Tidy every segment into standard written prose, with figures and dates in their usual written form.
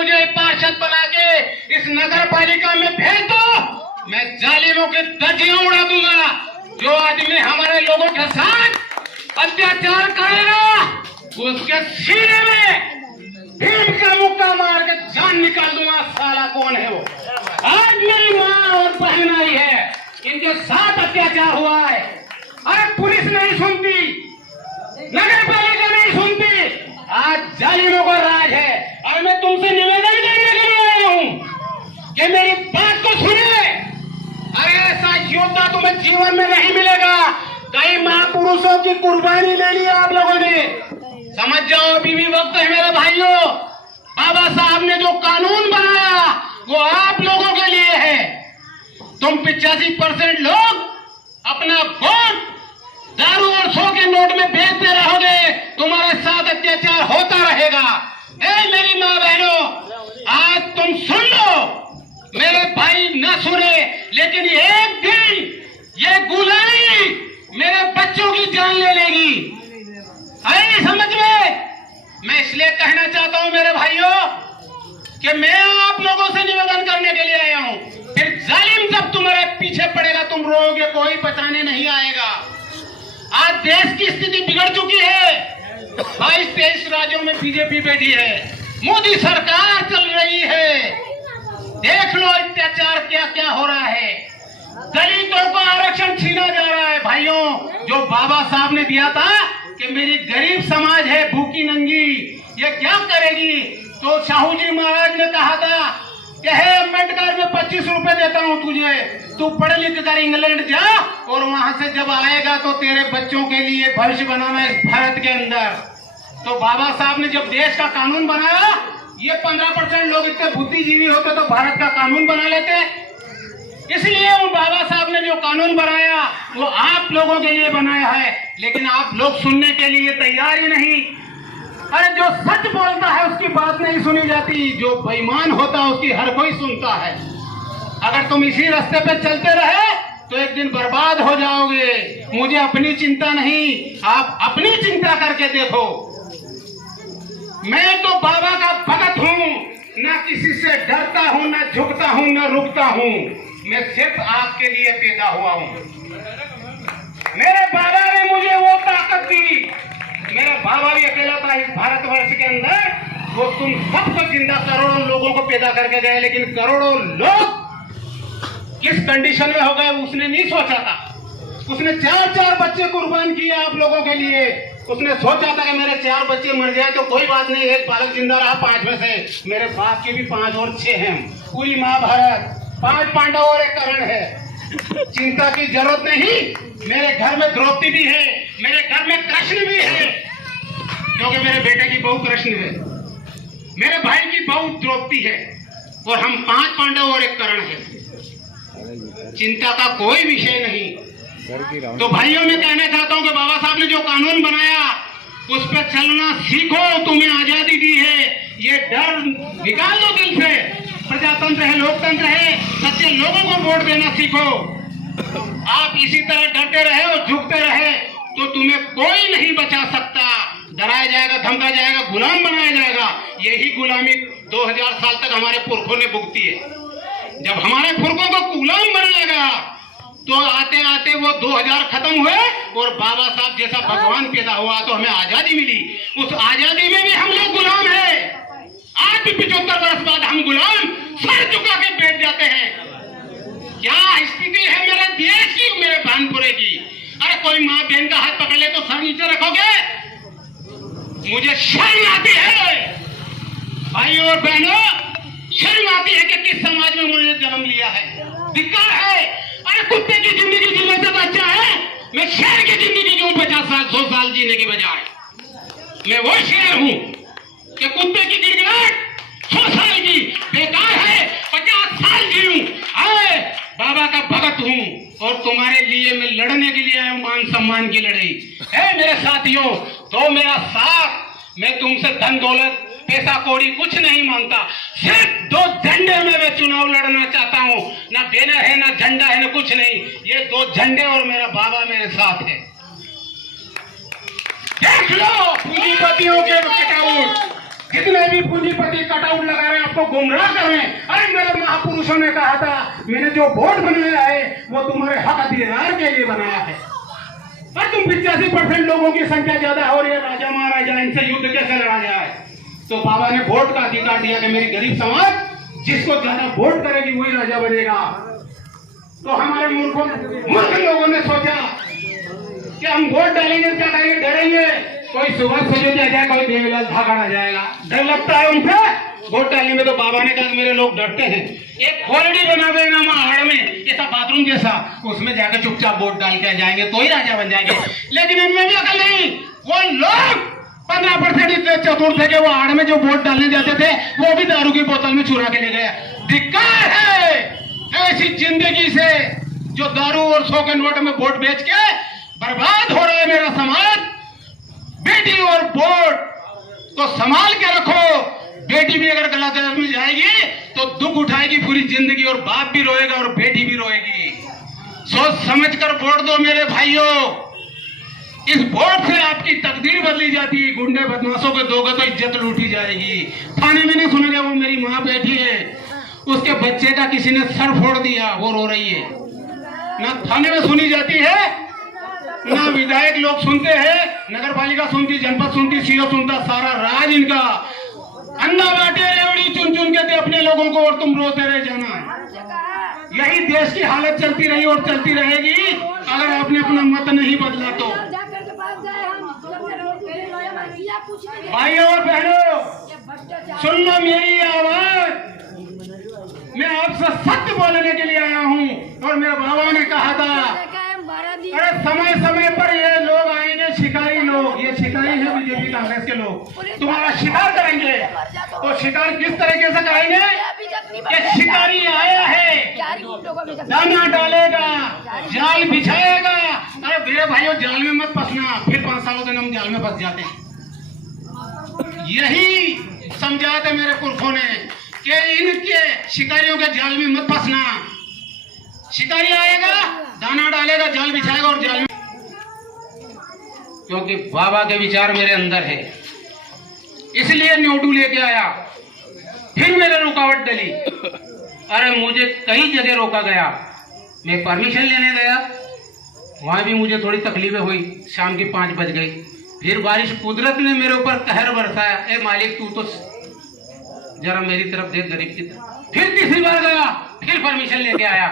मुझे पार्षद बना के इस नगर पालिका में भेज दो, मैं जालिमों के धज्जियां उड़ा दूंगा। जो आदमी हमारे लोगों के साथ अत्याचार करेगा उसके सीने में भीम का मुक्का मार के जान निकाल दूंगा। साला कौन है वो? आज मेरी माँ और बहन आई है, इनके साथ अत्याचार हुआ है। अरे पुलिस नहीं सुनती, नगर पालिका नहीं सुनती, आज जालिमों का राज है। और मैं तुमसे निवेदन करने के लिए आया हूँ कि मेरी बात को सुने। अरे ऐसा योद्धा तुम्हें जीवन में नहीं मिलेगा। कई महापुरुषों की कुर्बानी ले ली आप लोगों ने। समझ जाओ अभी भी वक्त है मेरे भाइयों। बाबा साहब ने जो कानून बनाया वो आप लोगों के लिए है। तुम 85% लोग अपना वोट दारू और 100 के नोट में बेचते रहोगे, तुम्हारे साथ अत्याचार होता रहेगा। ए मेरी माँ बहनों, आज तुम सुन लो, मेरे भाई न सुने, लेकिन एक दिन ये गुलामी मेरे बच्चों की जान ले लेगी। आई समझ में? मैं इसलिए कहना चाहता हूं मेरे भाइयों कि मैं आप लोगों से निवेदन करने के लिए आया हूं। फिर जालिम जब तुम्हारे पीछे पड़ेगा तुम रोओगे, कोई बचाने नहीं आएगा। आज देश की स्थिति बिगड़ चुकी है। 22-23 राज्यों में बीजेपी बैठी है, मोदी सरकार चल रही है। देख लो अत्याचार क्या क्या हो रहा है। दलितों को आरक्षण छीना जा रहा है। भाइयों, जो बाबा साहब ने दिया था कि मेरी गरीब समाज है भूखी नंगी, ये क्या करेगी, तो साहू जी महाराज ने कहा था कि हे अम्बेडकर, मैं 25 रुपए देता हूं तुझे, तू पढ़ लिख कर इंग्लैंड जा और वहां से जब आएगा तो तेरे बच्चों के लिए भविष्य बनाना इस भारत के अंदर। तो बाबा साहब ने जब देश का कानून बनाया, ये 15% लोग इतने बुद्धिजीवी होते तो भारत का कानून बना लेते। इसलिए वो बाबा साहब ने जो कानून बनाया वो आप लोगों के लिए बनाया है, लेकिन आप लोग सुनने के लिए तैयार ही नहीं। अरे जो सच बोलता है उसकी बात नहीं सुनी जाती, जो बेईमान होता है उसकी हर कोई सुनता है। अगर तुम इसी रास्ते पे चलते रहे तो एक दिन बर्बाद हो जाओगे। मुझे अपनी चिंता नहीं, आप अपनी चिंता करके देखो। मैं तो बाबा का भगत हूँ, ना किसी से डरता हूँ, ना झुकता हूँ, ना रुकता हूँ। मैं सिर्फ आपके लिए पैदा हुआ हूँ। मेरे बाबा ने मुझे वो ताकत दी। मेरा बाबा भी अकेला था इस भारतवर्ष के अंदर, वो तुम सबको जिंदा करोड़ों लोगों को पैदा करके गए, लेकिन करोड़ों लोग किस कंडीशन में हो गए उसने नहीं सोचा था। उसने 4-4 बच्चे कुर्बान किए आप लोगों के लिए। उसने सोचा था कि मेरे 4 बच्चे मर जाए तो कोई बात नहीं, एक बालक जिंदा रहा 5 में से, मेरे बाप के भी 5 और 6 हैं। पूरी महाभारत 5 पांडव और 1 कर्ण है। चिंता की जरूरत नहीं। मेरे घर में द्रौपदी भी है, मेरे घर में कृष्ण भी है, क्योंकि मेरे बेटे की बहू कृष्ण है, मेरे भाई की बहू द्रौपदी है, और हम 5 पांडव और 1 कर्ण है। चिंता का कोई विषय नहीं। तो भाइयों, मैं कहना चाहता हूं कि बाबा साहब ने जो कानून बनाया उस पर चलना सीखो। तुम्हें आजादी दी है, ये डर निकाल दो दिल से। प्रजातंत्र है, लोकतंत्र है, सच्चे लोगों को वोट देना सीखो। आप इसी तरह डरते रहे और झुकते रहे तो तुम्हें कोई नहीं बचा सकता। डराया जाएगा, धमकाया जाएगा, गुलाम बनाया जाएगा। यही गुलामी 2000 साल तक हमारे पुरखों ने भुगती है। जब हमारे पुरखों को गुलाम बनाएगा तो आते आते वो 2000 खत्म हुए और बाबा साहब जैसा भगवान पैदा हुआ तो हमें आजादी मिली। उस आजादी में भी हम लोग गुलाम हैं। आज भी 75 वर्ष बाद हम गुलाम सर झुका के बैठ जाते हैं। क्या स्थिति है मेरे देश की, मेरे भानपुरे की। अरे कोई माँ बहन का हाथ पकड़ ले तो सर नीचे रखोगे? मुझे शर्म आती है भाइयों और बहनों, शर्म आती है कि किस समाज में मुझे जन्म लिया है। धिक्कार है। अरे कुत्ते की जिंदगी जीने से अच्छा है मैं शेर की जिंदगी जीऊं 50 साल 100 साल जीने की बजाय। मैं वो शेर हूं कि कुत्ते की गिड़गिड़ाहट 100 साल की बेकार है, 50 साल जीऊं। आए बाबा का भगत हूं और तुम्हारे लिए मैं लड़ने के लिए आया हूं, मान सम्मान की लड़ाई है। मेरे साथियों, तो मेरा साथ। मैं तुमसे धन दौलत पैसा कौड़ी कुछ नहीं मांगता, सिर्फ 2 झंडे में मैं चुनाव लड़ना चाहता हूं। ना बैनर है, ना झंडा है, ना कुछ नहीं। ये 2 झंडे और मेरा बाबा मेरे साथ है। देख लो पूंजीपतियों के कटआउट, जितने भी पूंजीपति कटआउट लगा रहे हैं आपको आपको गुमराह कर रहे हैं। अरे मेरे महापुरुषों ने कहा था, मैंने जो बोर्ड बनाया है वो तुम्हारे हक अधिकार के लिए बनाया है। और तुम 85% लोगों की संख्या ज्यादा हो रही है, राजा महाराजा इनसे युद्ध कैसे लड़ा जाए। तो बाबा ने वोट का अधिकार दिया कि मेरी गरीब समाज जिसको ज्यादा वोट करेगी वही राजा बनेगा। तो हमारे मूर्ख लोगों ने सोचा कि हम वोट डालेंगे, क्या करेंगे, डरेंगे। कोई सुभाष सजोदी आ जाए, कोई देवीलाल धाकड़ आ जाएगा, डर लगता है उनसे वोट डालने में। तो बाबा ने कहा मेरे लोग डरते हैं, एक खोलड़ी बना देना महाड़ में, ऐसा बाथरूम जैसा, उसमें जाकर चुपचाप वोट डाल के जाएंगे तो ही राजा बन जाएंगे। लेकिन इनमें भी अकल नहीं। वो लोग 15% इतने चतुर थे कि वो आड़ में जो वोट डालने जाते थे वो भी दारू की बोतल में चुरा के ले गए। धिक्कार है ऐसी जिंदगी से जो दारू और 100 के नोट में वोट बेच के बर्बाद हो रहा है मेरा समाज। बेटी और वोट को संभाल के रखो। बेटी भी अगर गलत रास्ते में जाएगी तो दुख उठाएगी पूरी जिंदगी, और बाप भी रोएगा और बेटी भी रोएगी। सोच समझ कर वोट दो मेरे भाइयों। इस वोट से आपकी तकदीर बदली जाती है। गुंडे बदमाशों के दोगे तो इज्जत लूटी जाएगी। थाने में नहीं सुनोगे, वो मेरी माँ बैठी है, उसके बच्चे का किसी ने सर फोड़ दिया, वो रो रही है। ना थाने में सुनी जाती है, ना विधायक लोग सुनते हैं, नगर पालिका सुनती, जनपद सुनती, सीओ सुनता। सारा राज इनका। अन्ना बाटे रेवड़ी चुन चुन के दे अपने लोगों को और तुम रोते रह जाना। यही देश की हालत चलती रही और चलती रहेगी अगर आपने अपना मत नहीं बदला तो। भाइयों और बहनों, सुन लो मेरी आवाज। मैं आपसे सत्य बोलने के लिए आया हूँ। और मेरे बाबा ने कहा था, अरे समय समय पर ये लोग आएंगे, शिकारी लोग, ये शिकारी है बीजेपी कांग्रेस के लोग, तुम्हारा शिकार करेंगे। तो शिकार किस तरीके से करेंगे? ये शिकारी आया है, दाना डालेगा, जाल बिछाएगा। अरे मेरे भाइयों, जाल में मत फंसना, फिर 5 सालों दिन हम जाल में फंस जाते हैं। यही समझाया था मेरे पुरखों ने कि इनके शिकारियों के जाल में मत फंसना। शिकारी आएगा, दाना डालेगा, जाल बिछाएगा और जाल में। क्योंकि बाबा के विचार मेरे अंदर है, इसलिए न्योडू लेके आया। फिर मेरे रुकावट डली। अरे मुझे कई जगह रोका गया, मैं परमिशन लेने गया, वहां भी मुझे थोड़ी तकलीफें हुई। शाम की 5 बज गई। फिर बारिश, कुदरत ने मेरे ऊपर कहर बरसाया। ए मालिक, तू तो जरा मेरी तरफ देख, गरीब की तरफ। फिर तीसरी बार गया, फिर परमिशन लेके आया,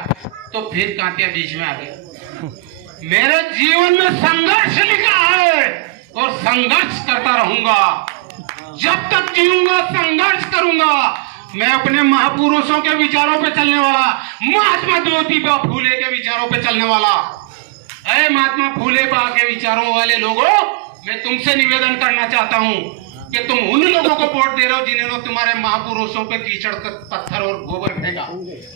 तो फिर कांटिया बीच में आ गई। मेरे जीवन में संघर्ष लिखा है और संघर्ष करता रहूंगा। जब तक जीऊंगा संघर्ष करूंगा। मैं अपने महापुरुषों के विचारों पे चलने वाला, महात्मा ज्योतिबा फूले के विचारों पे चलने वाला। अरे महात्मा फूले बा के विचारों वाले लोगों, मैं तुमसे निवेदन करना चाहता हूँ कि तुम उन लोगों को वोट दे रहे हो जिन्होंने तुम्हारे महापुरुषों पे कीचड़ का पत्थर और गोबर फेंका,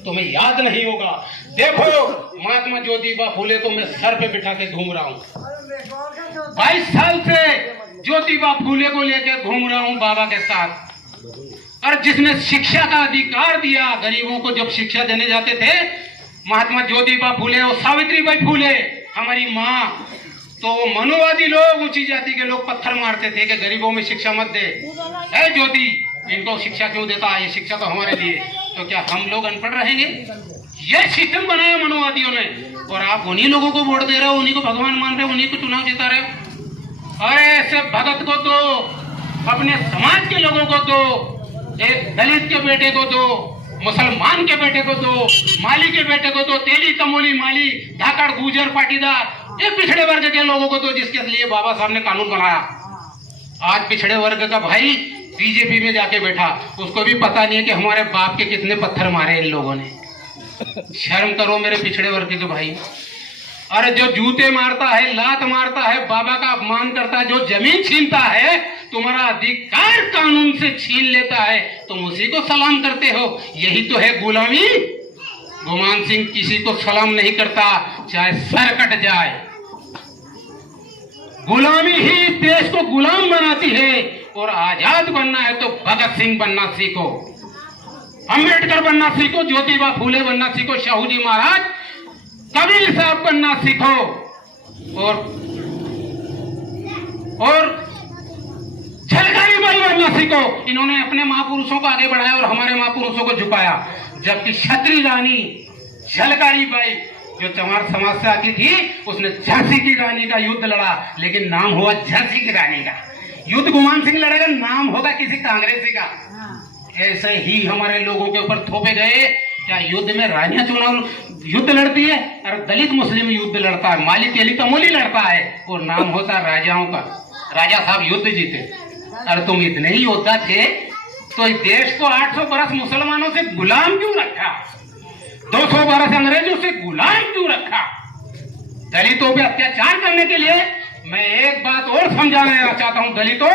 तुम्हें याद नहीं होगा। देखो, महात्मा ज्योतिबा फूले को मैं सर पे बिठा के घूम रहा हूँ। 22 साल से ज्योतिबा फूले को लेकर घूम रहा हूँ बाबा के साथ। और जिसने शिक्षा का अधिकार दिया, गरीबों को जब शिक्षा देने जाते थे महात्मा ज्योतिबा फूले और सावित्रीबाई फूले, हमारी माँ, तो मनुवादी लोग, ऊंची जाति के लोग पत्थर मारते थे कि गरीबों में शिक्षा मत दे। है ज्योति, इनको शिक्षा क्यों देता है, ये शिक्षा तो हमारे लिए। तो क्या हम लोग अनपढ़ रहेंगे? ये सिस्टम बनाया मनुवादियों ने, और आप उन्हीं लोगों को वोट दे रहे हो, उन्हीं को भगवान मान रहे हो, उन्हीं को चुनाव जिता रहे हो। अरे ऐसे भगत को दो, अपने समाज के लोगों को दो, एक दलित के बेटे को दो, मुसलमान के बेटे को दो, माली के बेटे को दो, तेली तमोली माली, धाकड़ गुजर पाटीदार, एक पिछड़े वर्ग के लोगों को दो, जिसके लिए बाबा साहब ने कानून बनाया। आज पिछड़े वर्ग का भाई बीजेपी में जाके बैठा, उसको भी पता नहीं है कि हमारे बाप के कितने पत्थर मारे इन लोगों ने। शर्म करो मेरे पिछड़े वर्ग के भाई। अरे जो जूते मारता है, लात मारता है, बाबा का अपमान करता है, जो जमीन छीनता है, तुम्हारा अधिकार कानून से छीन लेता है, तुम उसी को सलाम करते हो। यही तो है गुलामी। गुमान सिंह किसी को सलाम नहीं करता, चाहे सर कट जाए। गुलामी ही देश को गुलाम बनाती है, और आजाद बनना है तो भगत सिंह बनना सीखो, अंबेडकर बनना सीखो, ज्योतिबा फूले बनना सीखो, शाहू जी महाराज, कबीर साहब बनना सीखो। और झलकारी बाई वनवासी को इन्होंने अपने महापुरुषों को आगे बढ़ाया और हमारे महापुरुषों को झुकाया, जबकि क्षत्रिय रानी झलकारी बाई जो चमार समाज से आती थी उसने झांसी की रानी का युद्ध लड़ा, लेकिन नाम हुआ झांसी की रानी का। युद्ध गुमान सिंह लड़ेगा, नाम होगा किसी कांग्रेसी का। ऐसे ही हमारे लोगों के ऊपर थोपे गए। क्या युद्ध में रानियां चुनाव युद्ध लड़ती है? अरे दलित मुस्लिम युद्ध लड़ता है, मालिक अली कमोली लड़ता है, वो नाम होता है राजाओं का। राजा साहब युद्ध जीते। अरे तुम इतने ही योद्धा थे तो इस देश को 800 बरस मुसलमानों से गुलाम क्यों रखा? 200 बरस अंग्रेजों से गुलाम क्यों रखा? दलितों पे अत्याचार करने के लिए। मैं एक बात और समझा देना चाहता हूं दलितों,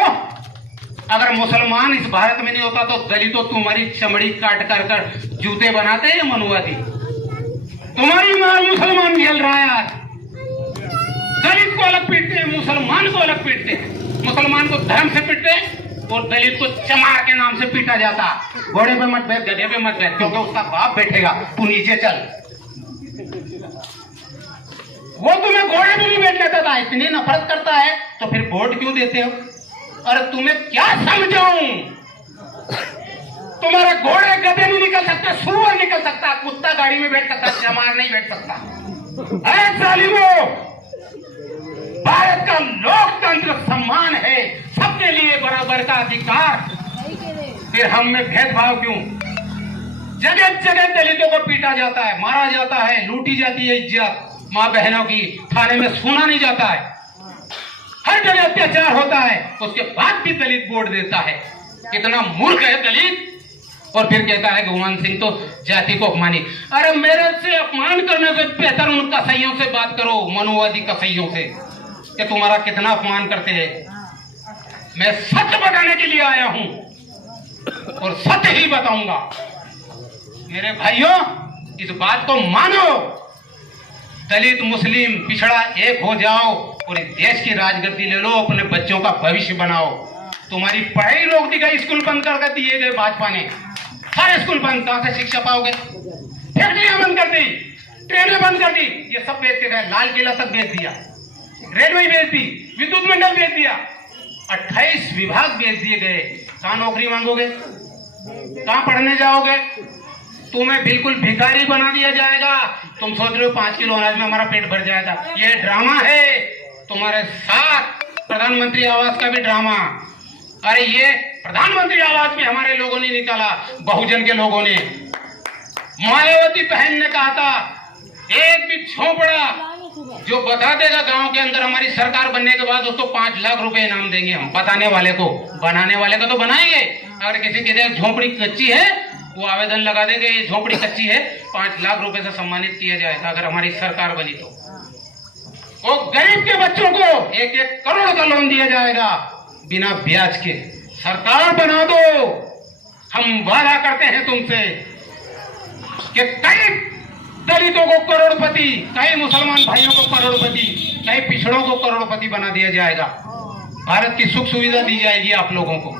अगर मुसलमान इस भारत में नहीं होता तो दलितों तुम्हारी चमड़ी काट कर जूते बनाते हैं मनुवादी। तुम्हारी माल मुसलमान झेल रहा है आज। दलित को अलग पीटते हैं, मुसलमान को अलग पीटते हैं। मुसलमान को धर्म से पीटते हैं और दलित को चमार के नाम से पीटा जाता। घोड़े पे मत बैठ, गधे पे मत बैठ, क्योंकि उसका बाप बैठेगा, तू नीचे चल। वो तुम्हें घोड़े पे नहीं बैठ लेता था, इतनी नफरत करता है तो फिर वोट क्यों देते हो? अरे तुम्हें क्या समझाऊं? तुम्हारे घोड़े गधे नहीं निकल सकते, सुअर निकल सकता, कुत्ता गाड़ी में बैठ सकता, चमार नहीं बैठ सकता। ऐ जालिमों, भारत का लोकतंत्र सम्मान है, सबके लिए बराबर का अधिकार, फिर हम में भेदभाव क्यों? जगह जगह दलितों को पीटा जाता है, मारा जाता है, लूटी जाती है इज्जत माँ बहनों की, थाने में सुना नहीं जाता है, हर जगह अत्याचार होता है, उसके बाद भी दलित वोट देता है। कितना मूर्ख है दलित। और फिर कहता है गुमान सिंह तो जाति को अपमानी। अरे मेरे से अपमान करने से बेहतर उन कसाईयों से बात करो, मनुवादी कसाईयों से, कि तुम्हारा कितना अपमान करते हैं। मैं सच बताने के लिए आया हूं और सच ही बताऊंगा। मेरे भाइयों, इस बात को मानो, दलित मुस्लिम पिछड़ा एक हो जाओ और इस देश की राजगद्दी ले लो, अपने बच्चों का भविष्य बनाओ। तुम्हारी पढ़ाई रोक दी गई, स्कूल बंद कर दिए गए भाजपा ने, सारे स्कूल बंद, कहां से शिक्षा पाओगे? फैक्ट्रियां बंद कर दी, ट्रेनें बंद कर दी, ये सब बेच के गए, लाल किला तक बेच दिया, रेलवे बेच दी, विद्युत मंडल बेच दिया, 28 विभाग बेच दिए गए। कहां नौकरी मांगोगे? कहां पढ़ने जाओगे? तुम्हें बिल्कुल भिखारी बना दिया जाएगा। तुम सोच रहे हो 5 किलो अनाज में हमारा पेट भर जाएगा, ये ड्रामा है। तुम्हारे साथ प्रधानमंत्री आवास का भी ड्रामा। अरे ये प्रधानमंत्री आवास भी हमारे लोगों ने निकाला, बहुजन के लोगों ने। मायावती बहन ने कहा था, एक भी झोपड़ा जो बता देगा गांव के अंदर हमारी सरकार बनने के बाद उसको 5 लाख रुपए इनाम देंगे हम। बताने वाले को, बनाने वाले को तो बनाएंगे। अगर किसी के झोपड़ी कच्ची है वो आवेदन लगा देंगे, ये झोपड़ी कच्ची है, 5 लाख रुपए से सम्मानित किया जाएगा अगर हमारी सरकार बनी तो। वो गरीब के बच्चों को 1-1 करोड़ का लोन दिया जाएगा बिना ब्याज के। सरकार बना दो, हम वादा करते हैं तुमसे कि कई दलितों को करोड़पति, कई मुसलमान भाइयों को करोड़पति, कई पिछड़ों को करोड़पति बना दिया जाएगा। भारत की सुख सुविधा दी जाएगी आप लोगों को।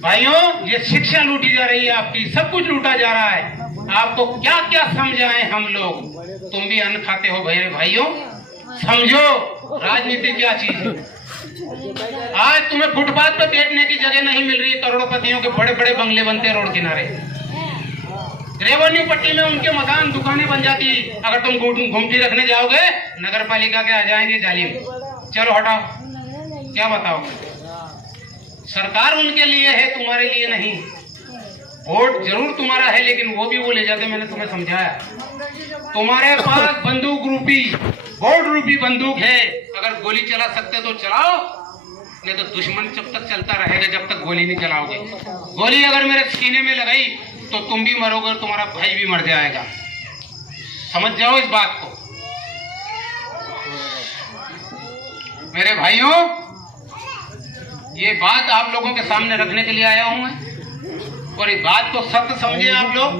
भाइयों, ये शिक्षा लूटी जा रही है आपकी, सब कुछ लूटा जा रहा है। आपको क्या क्या समझाएं हम लोग? तुम भी अन्न खाते हो भाइयों, समझो राजनीति क्या चीज है। आज तुम्हें फुटपाथ पे बैठने की जगह नहीं मिल रही है, करोड़पतियों के बड़े बड़े बंगले बनते हैं रोड किनारे। रेवन्यू पट्टी में उनके मकान, दुकानें बन जाती। अगर तुम घुमटी रखने जाओगे, नगर पालिका के आ जाएंगे जालिम, चलो हटाओ, क्या बताओगे? सरकार उनके लिए है, तुम्हारे लिए नहीं। वोट जरूर तुम्हारा है, लेकिन वो भी वो ले जाते। मैंने तुम्हें समझाया, तुम्हारे पास बंदूक रूपी, वोट रूपी बंदूक है। अगर गोली चला सकते तो चलाओ, नहीं तो दुश्मन जब तक चलता रहेगा जब तक गोली नहीं चलाओगे। गोली अगर मेरे सीने में लगाई तो तुम भी मरोगे और तुम्हारा भाई भी मर जाएगा। समझ जाओ इस बात को। मेरे भाइयों, ये बात आप लोगों के सामने रखने के लिए आया हूं मैं, और इस बात को सत्य समझे आप लोग।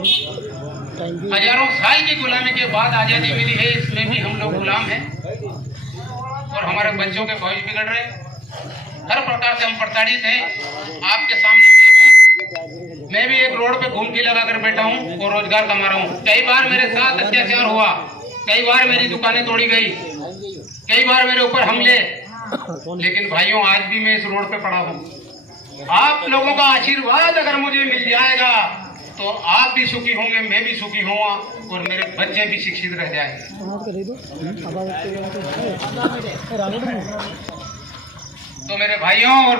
हजारों साल की गुलामी के बाद आजादी मिली है, इसमें भी हम लोग गुलाम हैं और हमारे बच्चों के भविष्य बिगड़ रहे हैं। हर प्रकार से हम प्रताड़ित हैं। आपके सामने मैं भी एक रोड पे घूमती लगा कर बैठा हूँ और रोजगार कमा रहा हूँ। कई बार मेरे साथ अत्याचार हुआ, कई बार मेरी दुकानें तोड़ी गई, कई बार मेरे ऊपर हमले, लेकिन भाइयों आज भी मैं इस रोड पे पड़ा हूँ। आप लोगों का आशीर्वाद अगर मुझे मिल जाएगा तो आप भी सुखी होंगे, मैं भी सुखी होऊंगा और मेरे बच्चे भी शिक्षित रह जाएंगे। तो मेरे भाइयों और